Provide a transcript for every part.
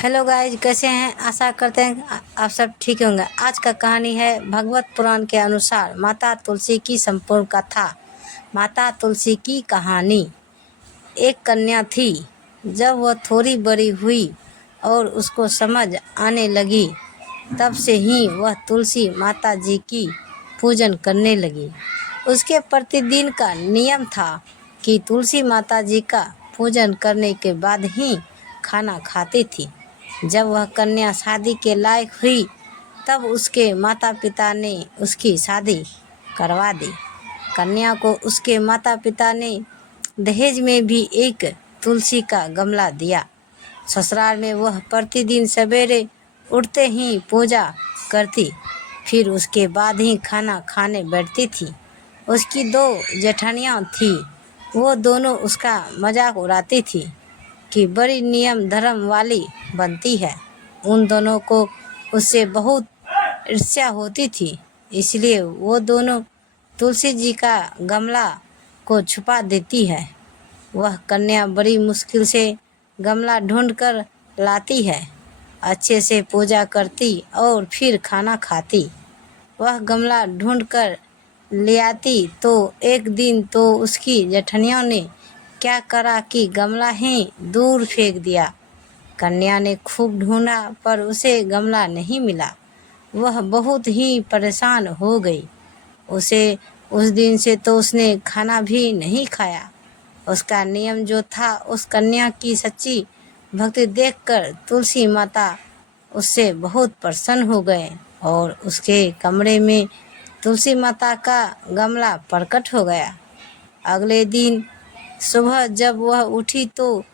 Hello guys, कैसे हैं? आशा करते हैं आप सब ठीक होंगे। आज का कहानी है भगवत पुराण के अनुसार माता तुलसी की संपूर्ण कथा। माता तुलसी की कहानी। एक कन्या थी। जब वह थोड़ी बड़ी हुई और उसको समझ आने लगी, तब से ही वह तुलसी माता जी की पूजन करने लगी। उसके प्रतिदिन का नियम था कि तुलसी माता जी का पूजन करने के बाद ही खाना खाती थी। जब वह कन्या शादी के लायक हुई, तब उसके माता पिता ने उसकी शादी करवा दी। कन्या को उसके माता पिता ने दहेज में भी एक तुलसी का गमला दिया। ससुराल में वह प्रतिदिन सवेरे उठते ही पूजा करती, फिर उसके बाद ही खाना खाने बैठती थी। उसकी दो जेठानियाँ थीं। वो दोनों उसका मजाक उड़ाती थी कि बड़ी नियम धर्म वाली बनती है। उन दोनों को उससे बहुत ईर्ष्या होती थी, इसलिए वो दोनों तुलसी जी का गमला को छुपा देती है। वह कन्या बड़ी मुश्किल से गमला ढूंढकर लाती है, अच्छे से पूजा करती और फिर खाना खाती। वह गमला ढूंढकर ले आती तो एक दिन तो उसकी जेठनियों ने क्या करा कि गमला ही दूर फेंक दिया। कन्या ने खूब ढूंढा पर उसे गमला नहीं मिला। वह बहुत ही परेशान हो गई। उसे उस दिन से तो उसने खाना भी नहीं खाया। उसका नियम जो था, उस कन्या की सच्ची भक्ति देखकर तुलसी माता उससे बहुत प्रसन्न हो गए और उसके कमरे में तुलसी माता का गमला प्रकट हो गया। अगले दिन सुबह जब वह उठी तो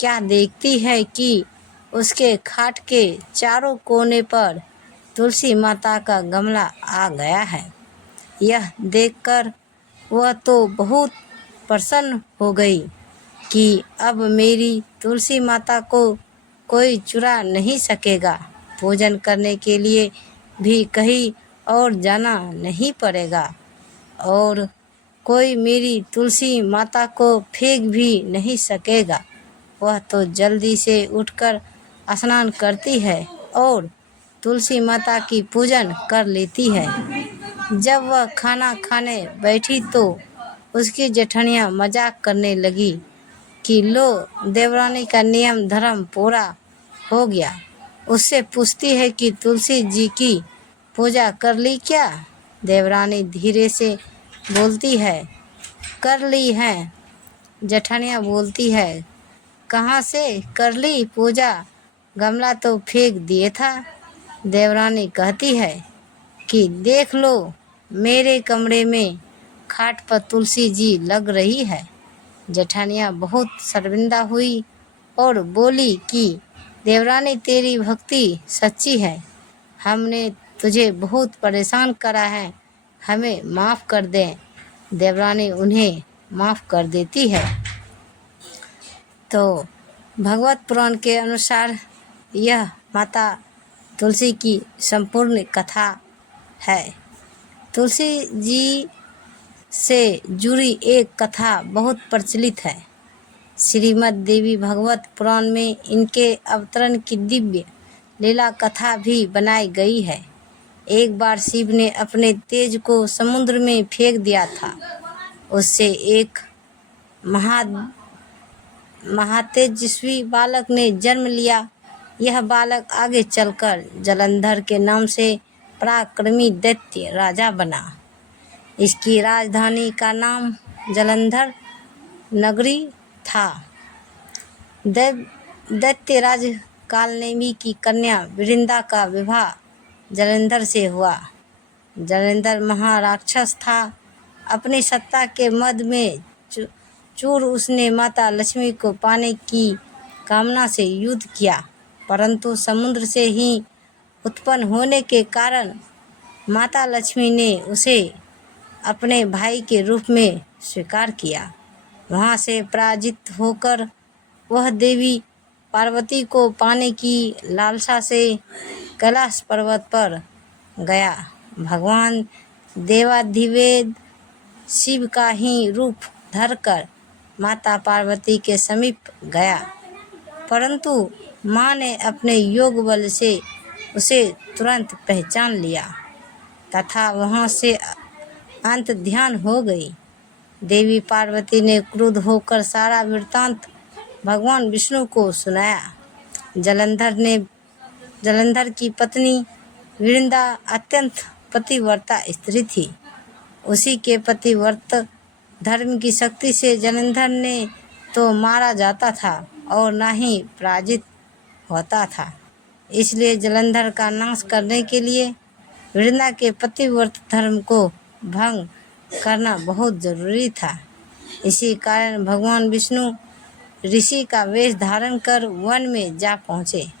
क्या देखती है कि उसके खाट के चारों कोने पर तुलसी माता का गमला आ गया है। यह देखकर वह तो बहुत प्रसन्न हो गई कि अब मेरी तुलसी माता को कोई चुरा नहीं सकेगा। पूजन करने के लिए भी कहीं और जाना नहीं पड़ेगा और कोई मेरी तुलसी माता को फेंक भी नहीं सकेगा। वह तो जल्दी से उठकर स्नान करती है और तुलसी माता की पूजन कर लेती है। जब वह खाना खाने बैठी तो उसकी जेठनियाँ मजाक करने लगी कि लो, देवरानी का नियम धर्म पूरा हो गया। उससे पूछती है कि तुलसी जी की पूजा कर ली क्या? देवरानी धीरे से बोलती है, कर ली है। जेठानियाँ बोलती है, कहाँ से कर ली पूजा? गमला तो फेंक दिए था। देवरानी कहती है कि देख लो, मेरे कमरे में खाट पर तुलसी जी लग रही है। जेठानियाँ बहुत शर्मिंदा हुई और बोली कि देवरानी, तेरी भक्ति सच्ची है। हमने तुझे बहुत परेशान करा है, हमें माफ़ कर दें। देवरानी उन्हें माफ़ कर देती है। तो भगवत पुराण के अनुसार यह माता तुलसी की संपूर्ण कथा है। तुलसी जी से जुड़ी एक कथा बहुत प्रचलित है। श्रीमद् देवी भागवत पुराण में इनके अवतरण की दिव्य लीला कथा भी बनाई गई है। एक बार शिव ने अपने तेज को समुद्र में फेंक दिया था। उससे एक महातेजस्वी बालक ने जन्म लिया। यह बालक आगे चलकर जलंधर के नाम से पराक्रमी दैत्य राजा बना। इसकी राजधानी का नाम जलंधर नगरी था। दैत्यराज कालनेमी की कन्या वृंदा का विवाह जलंधर से हुआ। जलंधर महाराक्षस था। अपनी सत्ता के मद में चूर उसने माता लक्ष्मी को पाने की कामना से युद्ध किया, परंतु समुद्र से ही उत्पन्न होने के कारण माता लक्ष्मी ने उसे अपने भाई के रूप में स्वीकार किया। वहाँ से पराजित होकर वह देवी पार्वती को पाने की लालसा से कैलाश पर्वत पर गया। भगवान देवाधिदेव शिव का ही रूप धरकर माता पार्वती के समीप गया, परंतु माँ ने अपने योग बल से उसे तुरंत पहचान लिया तथा वहाँ से अंत ध्यान हो गई। देवी पार्वती ने क्रुद्ध होकर सारा वृत्तांत भगवान विष्णु को सुनाया। जलंधर की पत्नी वृंदा अत्यंत पतिव्रता स्त्री थी। उसी के पतिव्रत धर्म की शक्ति से जलंधर ने तो मारा जाता था और न ही पराजित होता था। इसलिए जलंधर का नाश करने के लिए वृंदा के पतिव्रत धर्म को भंग करना बहुत जरूरी था। इसी कारण भगवान विष्णु ऋषि का वेश धारण कर वन में जा पहुँचे,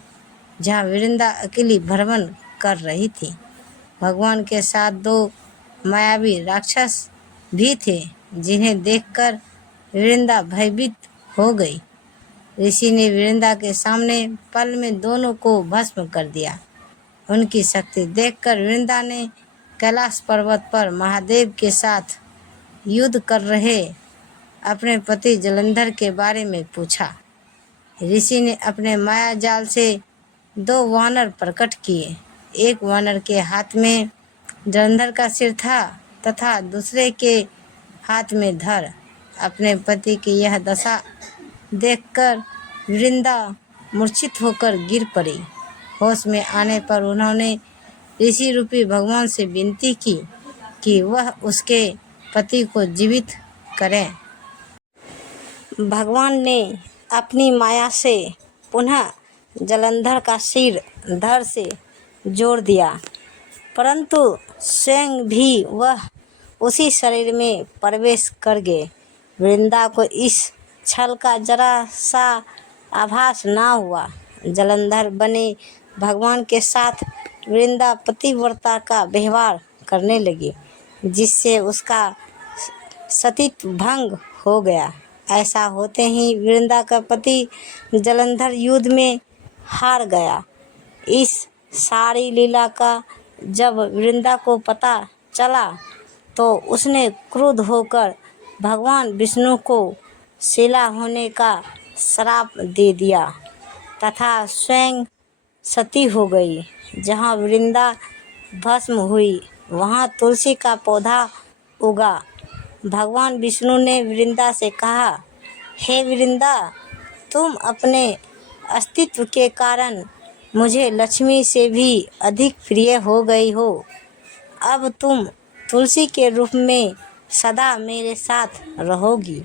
जहाँ वृंदा अकेली भ्रमण कर रही थी। भगवान के साथ 2 मायावी राक्षस भी थे, जिन्हें देखकर वृंदा भयभीत हो गई। ऋषि ने वृंदा के सामने पल में दोनों को भस्म कर दिया। उनकी शक्ति देखकर वृंदा ने कैलाश पर्वत पर महादेव के साथ युद्ध कर रहे अपने पति जलंधर के बारे में पूछा। ऋषि ने अपने माया जाल से 2 वानर प्रकट किए। एक वानर के हाथ में जलंधर का सिर था तथा दूसरे के हाथ में धड़। अपने पति की यह दशा देखकर वृंदा मूर्छित होकर गिर पड़ी। होश में आने पर उन्होंने ऋषि रूपी भगवान से विनती की कि वह उसके पति को जीवित करें। भगवान ने अपनी माया से पुनः जलंधर का सिर धड़ से जोड़ दिया, परंतु स्वयं भी वह उसी शरीर में प्रवेश कर गए। वृंदा को इस छल का जरा सा आभास न हुआ। जलंधर बने भगवान के साथ वृंदा पतिव्रता का व्यवहार करने लगी, जिससे उसका सतीत्व भंग हो गया। ऐसा होते ही वृंदा का पति जलंधर युद्ध में हार गया। इस सारी लीला का जब वृंदा को पता चला तो उसने क्रुद्ध होकर भगवान विष्णु को शिला होने का श्राप दे दिया तथा स्वयं सती हो गई। जहाँ वृंदा भस्म हुई वहाँ तुलसी का पौधा उगा। भगवान विष्णु ने वृंदा से कहा, हे वृंदा, तुम अपने अस्तित्व के कारण मुझे लक्ष्मी से भी अधिक प्रिय हो गई हो। अब तुम तुलसी के रूप में सदा मेरे साथ रहोगी।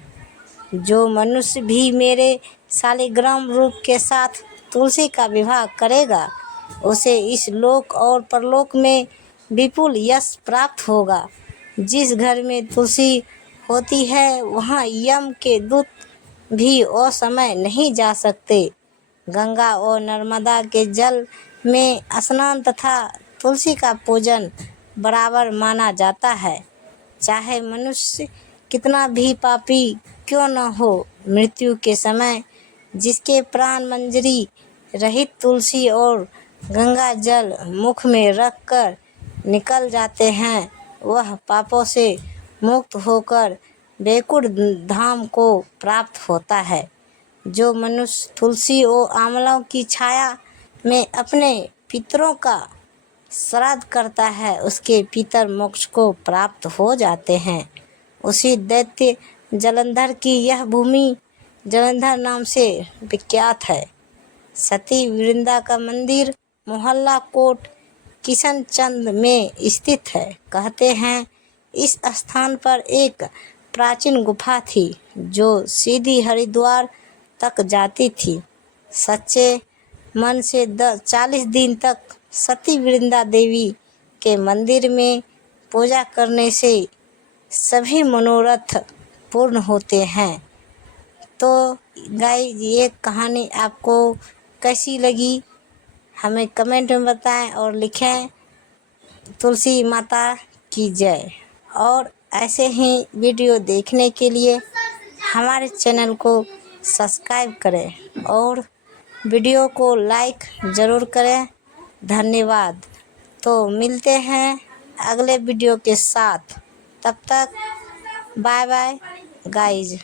जो मनुष्य भी मेरे शालिग्राम रूप के साथ तुलसी का विवाह करेगा, उसे इस लोक और परलोक में विपुल यश प्राप्त होगा। जिस घर में तुलसी होती है वहाँ यम के दूत भी असमय नहीं जा सकते। गंगा और नर्मदा के जल में स्नान तथा तुलसी का पूजन बराबर माना जाता है। चाहे मनुष्य कितना भी पापी क्यों न हो, मृत्यु के समय जिसके प्राण मंजरी रहित तुलसी और गंगा जल मुख में रखकर निकल जाते हैं, वह पापों से मुक्त होकर वैकुंठ धाम को प्राप्त होता है। जो मनुष्य तुलसी और आंवलों की छाया में अपने पितरों का श्राद्ध करता है, उसके पितर मोक्ष को प्राप्त हो जाते हैं। उसी दैत्य जलंधर की यह भूमि जलंधर नाम से विख्यात है। सती वृंदा का मंदिर मोहल्ला कोट किशनचंद में स्थित है। कहते हैं इस स्थान पर एक प्राचीन गुफा थी जो सीधी हरिद्वार तक जाती थी। सच्चे मन से 40 दिन तक सती वृंदा देवी के मंदिर में पूजा करने से सभी मनोरथ पूर्ण होते हैं। तो गाइस, ये कहानी आपको कैसी लगी हमें कमेंट में बताएं और लिखें। तुलसी माता की जय। और ऐसे ही वीडियो देखने के लिए हमारे चैनल को सब्सक्राइब करें और वीडियो को लाइक ज़रूर करें। धन्यवाद। तो मिलते हैं अगले वीडियो के साथ। तब तक बाय बाय गाइज।